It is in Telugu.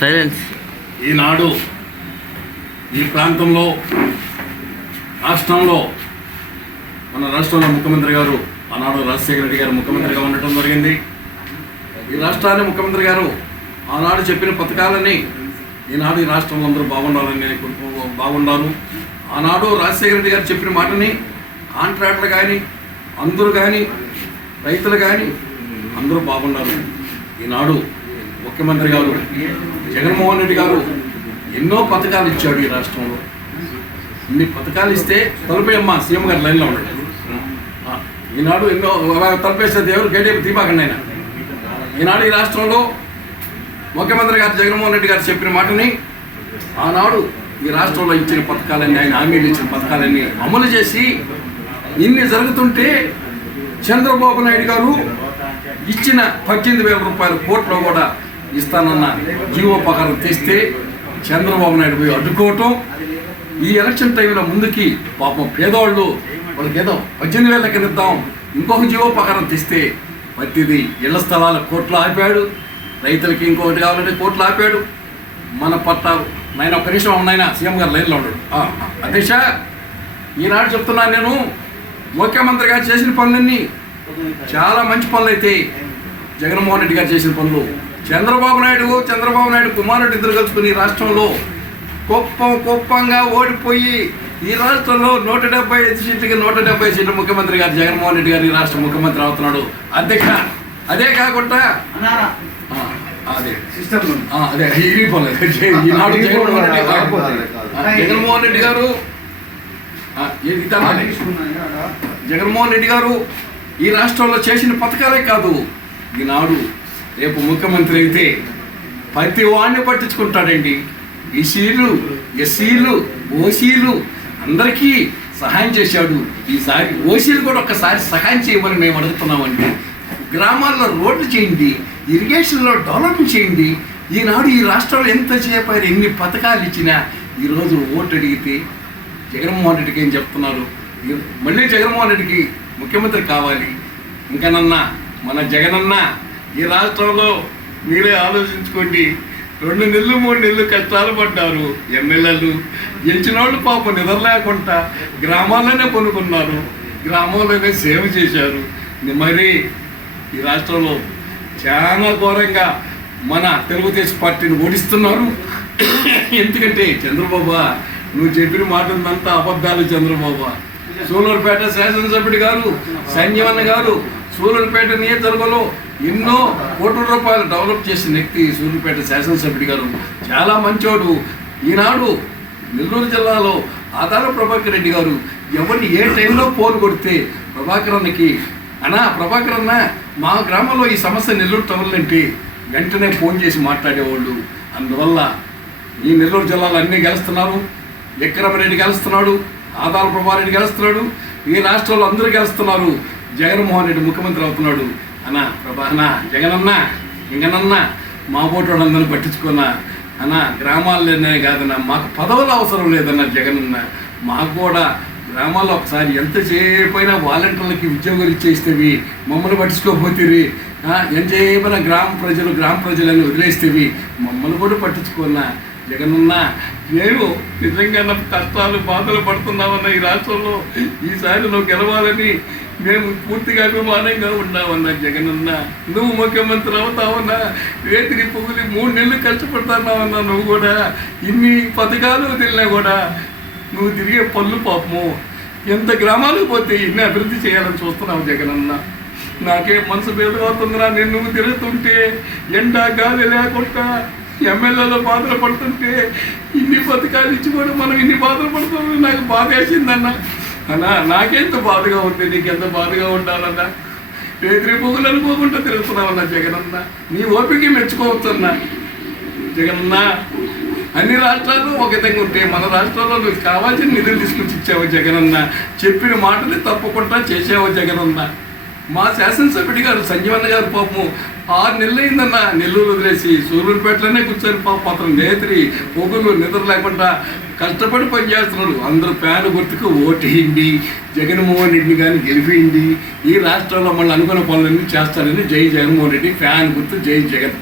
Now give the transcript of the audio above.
సైలెన్స్. ఈనాడు ఈ ప్రాంతంలో రాష్ట్రంలో మన రాష్ట్రంలో ముఖ్యమంత్రి గారు ఆనాడు రాజశేఖర రెడ్డి గారు ముఖ్యమంత్రిగా ఉండటం జరిగింది. ఈ రాష్ట్రాన్ని ముఖ్యమంత్రి గారు ఆనాడు చెప్పిన పథకాలని ఈనాడు ఈ రాష్ట్రంలో అందరూ బాగుండాలని నేను బాగుండాను. ఆనాడు రాజశేఖర రెడ్డి గారు చెప్పిన మాటని కాంట్రాక్టర్లు కానీ అందరూ కానీ రైతులు కానీ అందరూ బాగుండాలి. ఈనాడు ముఖ్యమంత్రి గారు జగన్మోహన్ రెడ్డి గారు ఎన్నో పథకాలు ఇచ్చాడు. ఈ రాష్ట్రంలో ఇన్ని పథకాలు ఇస్తే తలుపేయమ్మా సీఎం గారు లైన్లో ఉన్నాడు. ఈనాడు ఎన్నో తలుపేసే దేవుడు గడియపు దీపాకండి ఆయన. ఈనాడు ఈ రాష్ట్రంలో ముఖ్యమంత్రి గారు జగన్మోహన్ రెడ్డి గారు చెప్పిన మాటని ఆనాడు ఈ రాష్ట్రంలో ఇచ్చిన పథకాలన్నీ ఆయన హామీలు ఇచ్చిన పథకాలన్నీ అమలు చేసి ఇన్ని జరుగుతుంటే చంద్రబాబు నాయుడు గారు ఇచ్చిన 18,000 రూపాయల కోట్లో కూడా ఇస్తానన్న జీవో ప్రకారం తెస్తే చంద్రబాబు నాయుడు పోయి అడ్డుకోవటం. ఈ ఎలక్షన్ టైంలో ముందుకి పాపం పేదవాళ్ళు వాళ్ళకి ఏదో 18,000 కింద ఇద్దాం ఇంకొక జీవో ప్రకారం తెస్తే ప్రతిదీ ఇళ్ల స్థలాల కోట్లు ఆపాడు. రైతులకి ఇంకొకటి కావాలంటే కోట్లు ఆపాడు. మన పట్టాలు నాయన ఒక నిమిషం ఉన్నాయన సీఎం గారు లైన్లో ఉన్నాడు. అధ్యక్ష ఈనాడు చెప్తున్నాను నేను ముఖ్యమంత్రి గారు చేసిన పనులన్నీ చాలా మంచి పనులు అయితే జగన్మోహన్ రెడ్డి గారు చేసిన పనులు చంద్రబాబు నాయుడు కుమారుడు ఇద్దరు కలుసుకుని రాష్ట్రంలో కుప్పంగా ఓడిపోయి ఈ రాష్ట్రంలో 175 సీట్లకి 170 సీట్లు ముఖ్యమంత్రి గారు జగన్మోహన్ రెడ్డి గారు ఈ రాష్ట్ర ముఖ్యమంత్రి అవుతున్నాడు. అధ్యక్ష అదే కాకుండా అదే ఈనాడు జగన్మోహన్ రెడ్డి గారు ఈ రాష్ట్రంలో చేసిన పథకాలే కాదు, ఈనాడు రేపు ముఖ్యమంత్రి అయితే ప్రతి వాడిని పట్టించుకుంటాడండి. బీసీలు, ఎస్సీలు, ఓసీలు అందరికీ సహాయం చేశాడు. ఈసారి ఓసీలు కూడా ఒక్కసారి సహాయం చేయమని మేము అడుగుతున్నామండి. గ్రామాల్లో రోడ్లు చేయండి, ఇరిగేషన్లో డెవలప్మెంట్ చేయండి. ఈనాడు ఈ రాష్ట్రంలో ఎంత చేపారు, ఎన్ని పథకాలు ఇచ్చినా ఈరోజు ఓటు అడిగితే జగన్మోహన్ రెడ్డికి ఏం చెప్తున్నారు? మళ్ళీ జగన్మోహన్ రెడ్డికి ముఖ్యమంత్రి కావాలి. ఇంకనన్నా మన జగనన్న ఈ రాష్ట్రంలో మీరే ఆలోచించుకోండి. 2 నెలలు 3 నెలలు కష్టాలు పడ్డారు ఎమ్మెల్యేలు. గెలిచిన వాళ్ళు పాపం నిద్ర లేకుండా గ్రామాల్లోనే కొనుక్కున్నారు, గ్రామంలోనే సేవ చేశారు. మరి ఈ రాష్ట్రంలో చాలా ఘోరంగా మన తెలుగుదేశం పార్టీని ఓడిస్తున్నారు. ఎందుకంటే చంద్రబాబు నువ్వు చెప్పిన మాట ఉందంతా అబద్ధాలు. చంద్రబాబు సూలూరుపేట శాసనసభ్యుడు గారు సంజీవన్న గారు సూలూరుపేట నియోజకవర్గంలో ఎన్నో కోట్ల రూపాయలు డెవలప్ చేసిన వ్యక్తి సూలూరుపేట శాసనసభ్యుడు గారు. చాలా మంచోడు. ఈనాడు నెల్లూరు జిల్లాలో ఆదాల ప్రభాకర్ రెడ్డి గారు ఎవరిని ఏ టైంలో ఫోన్ కొడితే ప్రభాకర్ అన్న మా గ్రామంలో ఈ సమస్య నెల్లూరు టౌన్లో అంటే వెంటనే ఫోన్ చేసి మాట్లాడేవాళ్ళు. అందువల్ల ఈ నెల్లూరు జిల్లాలో అన్నీ గెలుస్తున్నారు. విక్రమరెడ్డి గెలుస్తున్నాడు, ఆదాల ప్రభారెడ్డి గెలుస్తున్నాడు, ఈ రాష్ట్రంలో అందరూ గెలుస్తున్నారు. జగన్మోహన్ రెడ్డి ముఖ్యమంత్రి అవుతున్నాడు. జగనన్న ఇంకనన్నా మా పోటీ వాళ్ళందరినీ పట్టించుకున్నా గ్రామాల్లోనే కాదన్నా మాకు పదవులు అవసరం లేదన్న జగనన్న. మాకు కూడా గ్రామాల్లో ఒకసారి ఎంతసేపైనా వాలంటీర్లకి ఉద్యోగాలు ఇచ్చేస్తేవి, మమ్మల్ని పట్టించుకోకపోతేవి, ఎంతసేపైనా గ్రామ ప్రజలని వదిలేస్తేవి, మమ్మల్ని కూడా పట్టించుకున్నా జగనన్న. నేను నిజంగా కష్టాలు బాధలు పడుతున్నామన్న ఈ రాష్ట్రంలో ఈసారి నువ్వు గెలవాలని మేము పూర్తిగా అభిమానంగా ఉన్నామన్నా జగనన్న. నువ్వు ముఖ్యమంత్రి అవుతావన్నా, రేతిరి పొగులి 3 నెలలు కష్టపడుతున్నావన్నా. నువ్వు కూడా ఇన్ని పథకాలు వదిలినా కూడా నువ్వు తిరిగే పనులు పాపము ఎంత గ్రామాలకు పోతే ఇన్ని అభివృద్ధి చేయాలని చూస్తున్నావు జగనన్న. నాకే మనసు భేదమవుతుందిరా. నేను నువ్వు తిరుగుతుంటే ఎండ గాలి లేకుండా ఎమ్మెల్యేలో బాధలు పడుతుంటే ఇన్ని పథకాలు ఇచ్చి కూడా మనం ఇన్ని బాధలు పడుతుంది. నాకు బాధ వేసిందన్న. నాకెంత బాధగా ఉంది, నీకెంత బాధగా ఉండాలన్నా. రేత్రి పొగులు అనుకోకుండా తిరుగుతున్నావన్నా జగనన్న. నీ ఓపిక మెచ్చుకోవచ్చన్నా జగనన్న. అన్ని రాష్ట్రాలు ఒక విధంగా ఉంటే మన రాష్ట్రంలో నువ్వు కావాల్సిన నిధులు తీసుకొచ్చి ఇచ్చావు జగనన్న. చెప్పిన మాటని తప్పకుండా చేసావు జగనన్న. మా శాసనసభ్యుడి గారు సంజీవన్న గారు పాపము 6 నెలలు అయిందన్న నెల్లూరు వదిలేసి సూలూరుపేటలోనే కూర్చొని పాపం నేత్రి పొగులు నిద్ర లేకుండా కష్టపడి పనిచేస్తున్నాడు. అందరూ ఫ్యాన్ గుర్తుకు ఓటేయండి, జగన్మోహన్ రెడ్డిని కానీ గెలిపిండి. ఈ రాష్ట్రంలో మళ్ళీ అనుకున్న పనులన్నీ చేస్తారని జై జగన్మోహన్ రెడ్డి, ఫ్యాన్ గుర్తు జై జగన్.